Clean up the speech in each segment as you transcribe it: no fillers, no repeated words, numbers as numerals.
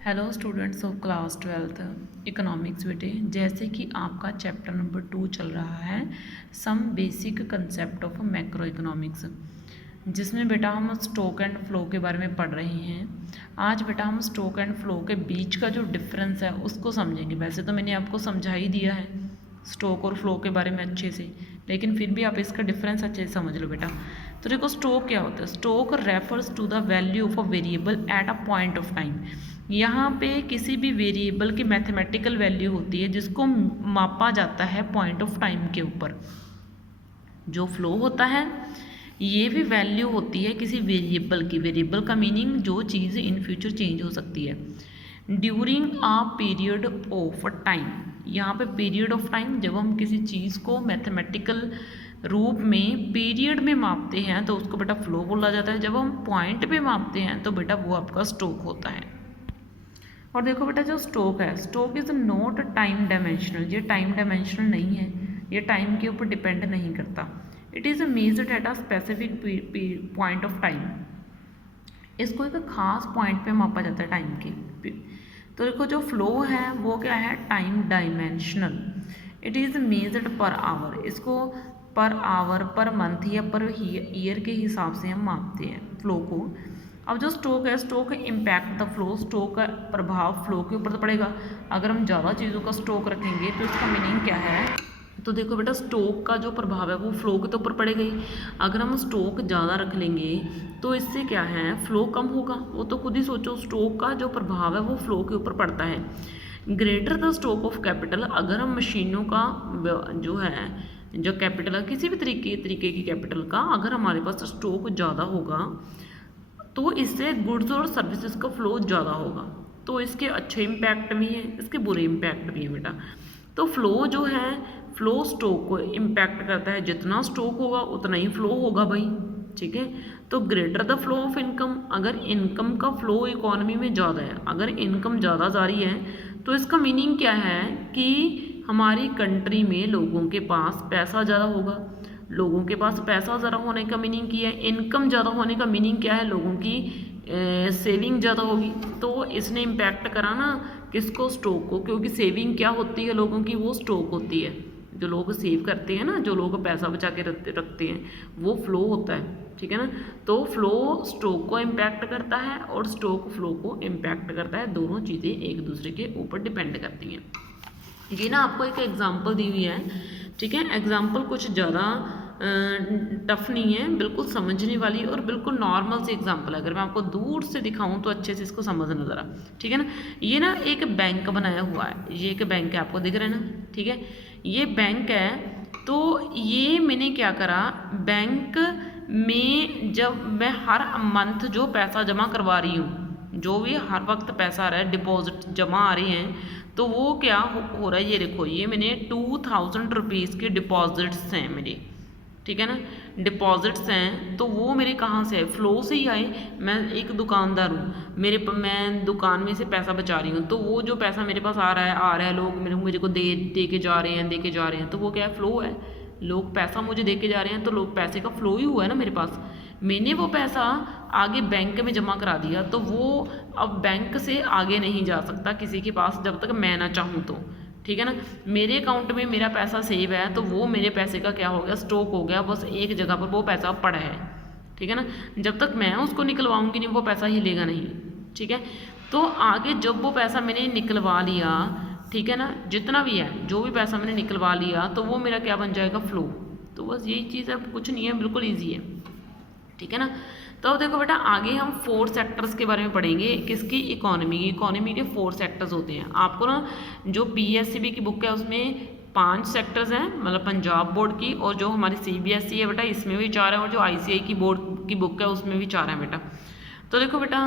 Hello students of class 12th economics बेटे। जैसे कि आपका चैप्टर नंबर 2 चल रहा है some basic concept of macro economics, जिसमें बेटा हम स्टॉक एंड फ्लो के बारे में पढ़ रहे हैं। आज बेटा हम स्टॉक एंड फ्लो के बीच का जो डिफरेंस है उसको समझेंगे। वैसे तो मैंने आपको समझा ही दिया है स्टॉक और फ्लो के बारे में अच्छे से, लेकिन फिर भी आप इसका डिफरेंस अच्छे से समझ लो बेटा। तो देखो स्टॉक क्या होता है। Stock refers to the value of a variable at a point of time. यहाँ पे किसी भी वेरिएबल की मैथमेटिकल वैल्यू होती है जिसको मापा जाता है पॉइंट ऑफ टाइम के ऊपर। जो फ्लो होता है ये भी वैल्यू होती है किसी वेरिएबल की। वेरिएबल का मीनिंग जो चीज़ इन फ्यूचर चेंज हो सकती है during a period of time. यहाँ पे पीरियड ऑफ टाइम, जब हम किसी चीज़ को मैथमेटिकल रूप में पीरियड में मापते हैं तो उसको बेटा फ्लो बोला जाता है। जब हम पॉइंट पे मापते हैं तो बेटा वो आपका स्टॉक होता है। और देखो बेटा जो स्टॉक है, stock is not time dimensional. ये टाइम डायमेंशनल नहीं है, ये टाइम के ऊपर डिपेंड नहीं करता। It is measured at a specific point of time. इसको एक खास पॉइंट पे मापा जाता है टाइम के। तो देखो जो फ्लो है वो क्या है, time dimensional. It is measured per hour. इसको पर आवर, पर मंथ या पर ईयर के हिसाब से हम मापते हैं फ्लो को। अब जो स्टॉक है, stock impact the flow. Stock का प्रभाव फ्लो के ऊपर तो पड़ेगा। अगर हम ज़्यादा चीज़ों का स्टॉक रखेंगे तो इसका मीनिंग क्या है। तो देखो बेटा स्टॉक का जो प्रभाव है वो फ्लो के तो ऊपर पड़ेगा ही। अगर हम स्टॉक ज़्यादा रख लेंगे तो इससे क्या है, फ्लो कम होगा। वो तो खुद ही सोचो, स्टॉक का जो प्रभाव है वो फ्लो के ऊपर पड़ता है। Greater the stock of capital. अगर हम मशीनों का जो है, जो कैपिटल है, किसी भी तरीके की कैपिटल का अगर हमारे पास स्टॉक ज़्यादा होगा तो इससे गुड्स और सर्विसेज का फ्लो ज़्यादा होगा। तो इसके अच्छे इम्पैक्ट भी हैं, इसके बुरे इम्पैक्ट भी हैं बेटा। तो फ्लो जो है, फ्लो स्टॉक को इम्पैक्ट करता है। जितना स्टॉक होगा उतना ही फ्लो होगा भाई, ठीक है। तो greater the flow of income. अगर इनकम का फ्लो इकोनॉमी में ज़्यादा है, अगर इनकम ज़्यादा जा रही है तो इसका मीनिंग क्या है कि हमारी कंट्री में लोगों के पास पैसा ज़्यादा होगा। लोगों के पास पैसा ज़्यादा होने का मीनिंग क्या है, इनकम ज़्यादा होने का मीनिंग क्या है, लोगों की सेविंग ज़्यादा होगी। तो इसने इम्पैक्ट करा ना किसको, स्टॉक को। क्योंकि सेविंग क्या होती है लोगों की, वो स्टॉक होती है। जो लोग सेव करते हैं ना, जो लोग पैसा बचा के रखते हैं, वो फ्लो होता है, ठीक है ना। तो फ्लो स्टॉक को इम्पैक्ट करता है और स्टॉक फ्लो को इम्पैक्ट करता है। दोनों चीज़ें एक दूसरे के ऊपर डिपेंड करती हैं। ये ना आपको एक एग्जांपल दी हुई है, ठीक है। एग्जांपल कुछ ज़्यादा टफ नहीं है, बिल्कुल समझने वाली और बिल्कुल नॉर्मल सी एग्जांपल है। अगर मैं आपको दूर से दिखाऊं तो अच्छे से इसको समझना ज़रा, ठीक है ना। ये ना एक बैंक बनाया हुआ है, ये एक बैंक है, आपको दिख रहा है ना, ठीक है। ये बैंक है। तो ये मैंने क्या करा, बैंक में जब मैं हर मंथ जो पैसा जमा करवा रही हूँ, जो भी हर वक्त पैसा आ रहा है, डिपॉजिट जमा आ रहे हैं, तो वो क्या हो रहा है, ये देखो, ये मैंने 2000 रुपीज़ के डिपॉजिट्स हैं मेरे, ठीक है ना। डिपॉजिट्स हैं तो वो मेरे कहाँ से है, फ्लो से ही आए। मैं एक दुकानदार हूँ, मैं दुकान में से पैसा बचा रही हूँ, तो वो जो पैसा मेरे पास आ रहा है, लोग मेरे को दे के जा रहे हैं, तो वो क्या है, फ्लो है। लोग पैसा मुझे दे के जा रहे हैं तो लोग पैसे का फ्लो ही हुआ है ना मेरे पास। मैंने वो पैसा आगे बैंक में जमा करा दिया, तो वो अब बैंक से आगे नहीं जा सकता किसी के पास जब तक मैं ना चाहूँ तो, ठीक है ना। मेरे अकाउंट में मेरा पैसा सेव है तो वो मेरे पैसे का क्या हो गया, स्टॉक हो गया। बस एक जगह पर वो पैसा पड़ा है, ठीक है ना। जब तक मैं उसको निकलवाऊंगी नहीं वो पैसा हिलेगा नहीं, ठीक है। तो आगे जब वो पैसा मैंने निकलवा लिया, ठीक है ना, जितना भी है, जो भी पैसा मैंने निकलवा लिया, तो वो मेरा क्या बन जाएगा, फ्लो। तो बस यही चीज़ है, कुछ नहीं है, बिल्कुल ईजी है, ठीक है ना। तो देखो बेटा आगे हम 4 सेक्टर्स के बारे में पढ़ेंगे। किसकी, इकोनॉमी के 4 सेक्टर्स होते हैं। आपको ना जो पीएससीबी की बुक है उसमें 5 सेक्टर्स हैं, मतलब पंजाब बोर्ड की, और जो हमारी सीबीएसई है बेटा इसमें भी 4 है, और जो आईसीआई की बोर्ड की बुक है उसमें भी 4 है बेटा। तो देखो बेटा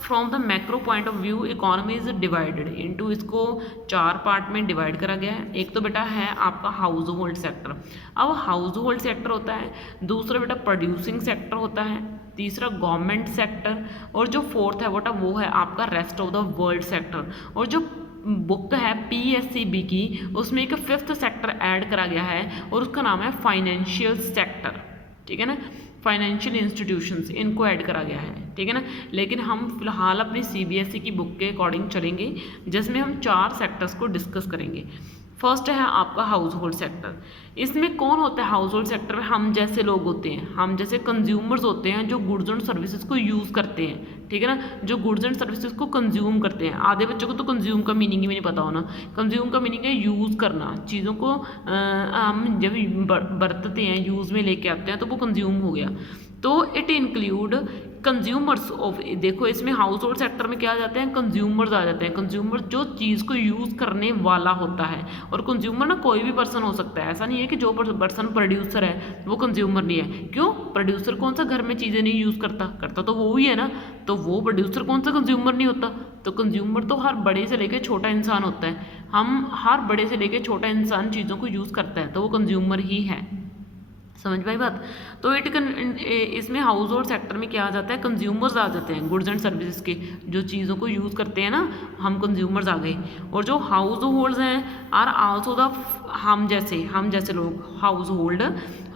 from the macro point of view economy is divided into, इसको 4 पार्ट में डिवाइड करा गया है। एक तो बेटा है आपका हाउस होल्ड सेक्टर। अब हाउस होल्ड सेक्टर होता है, दूसरा बेटा प्रोड्यूसिंग सेक्टर होता है, तीसरा गवर्नमेंट सेक्टर, और जो फोर्थ है बेटा वो है आपका rest of the world sector. और जो बुक है पीएससीबी की उसमें एक 5th सेक्टर ऐड करा गया है और उसका नाम है फाइनेंशियल सेक्टर, ठीक है ना। फाइनेंशियल इंस्टीट्यूशंस, इनको ऐड करा गया है, ठीक है ना। लेकिन हम फिलहाल अपनी CBSE की बुक के अकॉर्डिंग चलेंगे, जिसमें हम 4 सेक्टर्स को डिस्कस करेंगे। फर्स्ट है आपका हाउस होल्ड सेक्टर। इसमें कौन होता है हाउस होल्ड सेक्टर में? हम जैसे लोग होते हैं, हम जैसे कंज्यूमर्स होते हैं जो गुड्स एंड सर्विसेज को यूज़ करते हैं, ठीक है ना, जो गुड्स एंड सर्विसेज को कंज्यूम करते हैं। आधे बच्चों को तो कंज्यूम का मीनिंग ही नहीं पता होना। कंज्यूम का मीनिंग है यूज़ करना, चीज़ों को हम जब बरतते हैं, यूज़ में लेके आते हैं, तो वो कंज्यूम हो गया। तो इट इंक्लूड कंज्यूमर्स ऑफ, देखो इसमें हाउस होल्ड सेक्टर में क्या आ जाते हैं? कंज्यूमर्स आ जाते हैं। कंज्यूमर जो चीज़ को यूज़ करने वाला होता है, और कंज्यूमर ना कोई भी पर्सन हो सकता है। ऐसा नहीं है कि जो पर्सन प्रोड्यूसर है वो कंज्यूमर नहीं है। क्यों? प्रोड्यूसर कौन सा घर में चीज़ें नहीं यूज़ करता तो वो ही है ना। तो वो प्रोड्यूसर कौन सा कंज्यूमर नहीं होता? तो कंज्यूमर तो हर बड़े से लेकर छोटा इंसान होता है। हम हर बड़े से लेकर छोटा इंसान चीज़ों को यूज़ करता है, तो वो कंज्यूमर ही है। समझ पाई बात? तो इसमें हाउस होल्ड सेक्टर में क्या आ जाता है? कंज्यूमर्स आ जाते हैं, गुड्स एंड सर्विसेज के जो चीज़ों को यूज़ करते हैं ना, हम कंज्यूमर्स आ गए। और जो हाउस होल्ड्स हैं आर आल्सो द, हम जैसे लोग, हाउस होल्ड,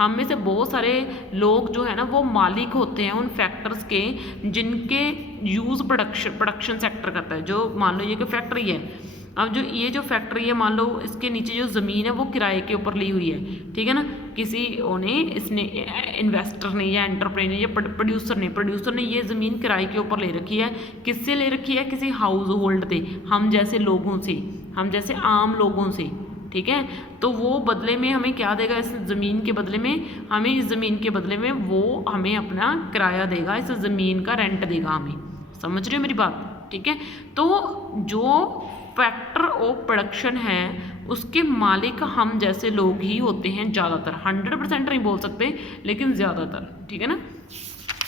हम में से बहुत सारे लोग जो है ना वो मालिक होते हैं उन फैक्टर्स के जिनके यूज़ प्रोडक्शन सेक्टर करता है। जो मान लो ये कि फैक्ट्री है, अब ये जो फैक्ट्री है, मान लो इसके नीचे जो ज़मीन है वो किराए के ऊपर ली हुई है, ठीक है ना। इसने इन्वेस्टर ने या एंटरप्रेन्योर या प्रोड्यूसर ने ये ज़मीन किराए के ऊपर ले रखी है। किससे ले रखी है? किसी हाउस होल्ड से, हम जैसे लोगों से, हम जैसे आम लोगों से, ठीक है। तो वो बदले में हमें क्या देगा? इस ज़मीन के बदले में वो हमें अपना किराया देगा, इस ज़मीन का रेंट देगा हमें। समझ रहे हो मेरी बात? ठीक है। तो जो फैक्टर ऑफ प्रोडक्शन है उसके मालिक हम जैसे लोग ही होते हैं ज़्यादातर। 100% नहीं बोल सकते, लेकिन ज़्यादातर, ठीक है ना,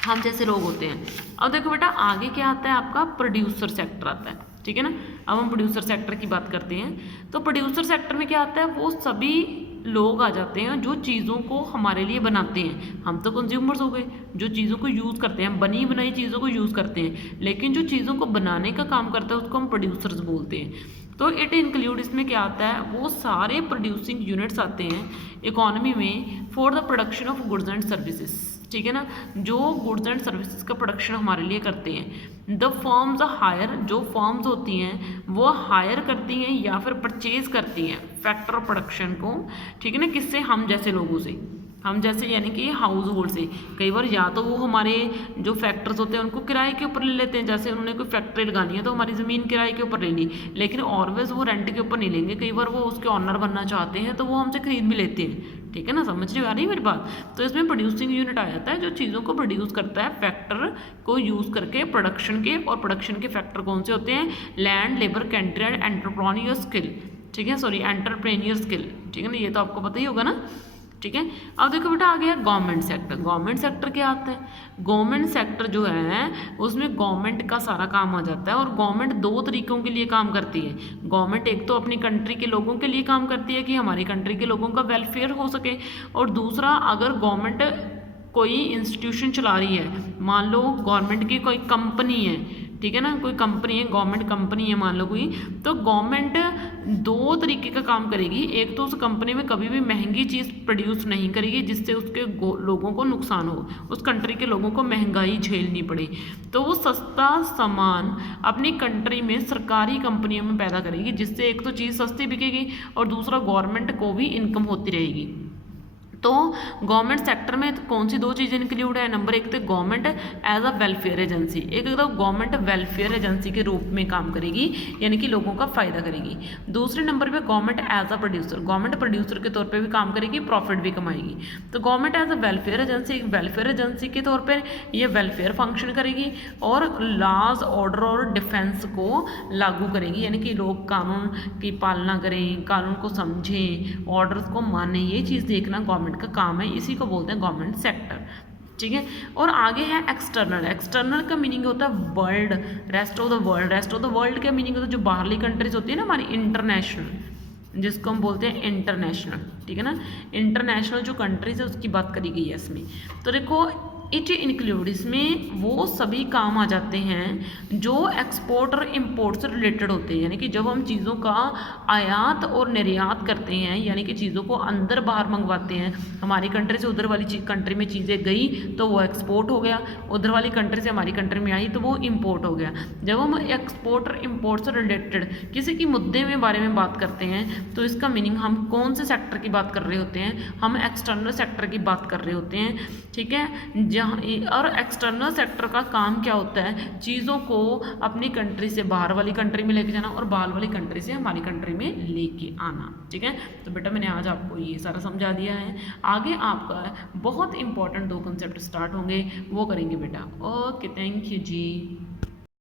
हम जैसे लोग होते हैं। अब देखो बेटा आगे क्या आता है? आपका प्रोड्यूसर सेक्टर आता है, ठीक है ना। अब हम प्रोड्यूसर सेक्टर की बात करते हैं। तो प्रोड्यूसर सेक्टर में क्या आता है? वो सभी लोग आ जाते हैं जो चीज़ों को हमारे लिए बनाते हैं। हम तो कंज्यूमर्स हो गए, जो चीज़ों को यूज़ करते हैं, बनी बनाई चीज़ों को यूज़ करते हैं। लेकिन जो चीज़ों को बनाने का काम करता है उसको हम प्रोड्यूसर्स बोलते हैं। तो इट इंक्लूड, इसमें क्या आता है? वो सारे प्रोड्यूसिंग यूनिट्स आते हैं इकोनॉमी में for the production of goods and services, ठीक है ना, जो गुड्स एंड सर्विसेज का प्रोडक्शन हमारे लिए करते हैं। द फर्म्स हायर, जो फर्म्स होती हैं वो हायर करती हैं या फिर परचेज करती हैं फैक्टर ऑफ प्रोडक्शन को, ठीक है ना। किससे? हम जैसे लोगों से, हम जैसे यानी कि हाउस होल्ड से। कई बार या तो वो हमारे जो फैक्टर्स होते हैं उनको किराए के ऊपर ले लेते हैं, जैसे उन्होंने कोई फैक्ट्री लगानी है तो हमारी ज़मीन किराए के ऊपर ले ली, लेकिन ऑलवेज वो रेंट के ऊपर नहीं लेंगे। कई बार वो उसके ऑनर बनना चाहते हैं तो वो हमसे खरीद भी लेते हैं, ठीक है ना। समझ रही आ रही है मेरी बात? तो इसमें प्रोड्यूसिंग यूनिट आ जाता है जो चीज़ों को प्रोड्यूस करता है फैक्टर को यूज़ करके प्रोडक्शन के। और प्रोडक्शन के फैक्टर कौन से होते हैं? Land, labour, country and entrepreneur skill, ठीक है, एंटरप्रेन्योर स्किल, ठीक है ना। ये तो आपको पता ही होगा ना, ठीक है। अब देखो बेटा आ गया गवर्नमेंट सेक्टर। गवर्नमेंट सेक्टर क्या आता है? गवर्नमेंट सेक्टर जो है उसमें गवर्नमेंट का सारा काम आ जाता है। और गवर्नमेंट 2 तरीकों के लिए काम करती है। गवर्नमेंट एक तो अपनी कंट्री के लोगों के लिए काम करती है कि हमारी कंट्री के लोगों का वेलफेयर हो सके, और दूसरा अगर गवर्नमेंट कोई इंस्टीट्यूशन चला रही है, मान लो गवर्नमेंट की कोई कंपनी है, ठीक है ना, कोई कंपनी है, गवर्नमेंट कंपनी है मान लो कोई, तो गवर्नमेंट 2 तरीके का काम करेगी। एक तो उस कंपनी में कभी भी महंगी चीज़ प्रोड्यूस नहीं करेगी जिससे उसके लोगों को नुकसान हो, उस कंट्री के लोगों को महंगाई झेलनी पड़े। तो वो सस्ता सामान अपनी कंट्री में सरकारी कंपनियों में पैदा करेगी, जिससे एक तो चीज़ सस्ती बिकेगी और दूसरा गवर्नमेंट को भी इनकम होती रहेगी। तो गवर्नमेंट सेक्टर में कौन सी 2 चीज़ें इंक्लूड है? नंबर 1 तो government as a welfare agency, एक तो गवर्नमेंट वेलफेयर एजेंसी के रूप में काम करेगी, यानी कि लोगों का फ़ायदा करेगी। दूसरे नंबर पे government as a producer, government producer के तौर पे भी काम करेगी, प्रॉफिट भी कमाएगी। तो government as a welfare agency, welfare agency के तौर पर ये वेलफेयर फंक्शन करेगी और लॉज, ऑर्डर और डिफेंस को लागू करेगी, यानी कि लोग कानून की पालना करें, कानून को समझें, ऑर्डर्स को माने, ये चीज़ देखना गवर्नमेंट का काम है। इसी को बोलते हैं गवर्नमेंट सेक्टर, ठीक है। और आगे है एक्सटर्नल। एक्सटर्नल का मीनिंग होता है world, rest of the world. Rest of the world का मीनिंग होता है जो बाहरली कंट्रीज होती है ना हमारी, इंटरनेशनल, जिसको हम बोलते हैं इंटरनेशनल, ठीक है ना। इंटरनेशनल जो कंट्रीज है उसकी बात करी गई है इसमें। तो देखो इट इंक्लूड, इसमें वो सभी काम आ जाते हैं जो एक्सपोर्ट और इम्पोर्ट से रिलेटेड होते हैं, यानी कि जब हम चीज़ों का आयात और निर्यात करते हैं, यानी कि चीज़ों को अंदर बाहर मंगवाते हैं, हमारी कंट्री से उधर वाली कंट्री में चीज़ें गई तो वो एक्सपोर्ट हो गया, उधर वाली कंट्री से हमारी कंट्री में आई तो वो इम्पोर्ट हो गया। जब हम एक्सपोर्ट और इम्पोर्ट से रिलेटेड किसी की मुद्दे में बारे में बात करते हैं तो इसका मीनिंग हम कौन से सेक्टर की बात कर रहे होते हैं, हम एक्सटर्नल सेक्टर की बात कर रहे होते हैं, ठीक है। जहाँ और एक्सटर्नल सेक्टर का काम क्या होता है, चीज़ों को अपनी कंट्री से बाहर वाली कंट्री में लेके जाना और बाहर वाली कंट्री से हमारी कंट्री में लेके आना, ठीक है। तो बेटा मैंने आज आपको ये सारा समझा दिया है। आगे आपका बहुत इंपॉर्टेंट 2 कंसेप्ट स्टार्ट होंगे, वो करेंगे बेटा। Okay, thank you ji.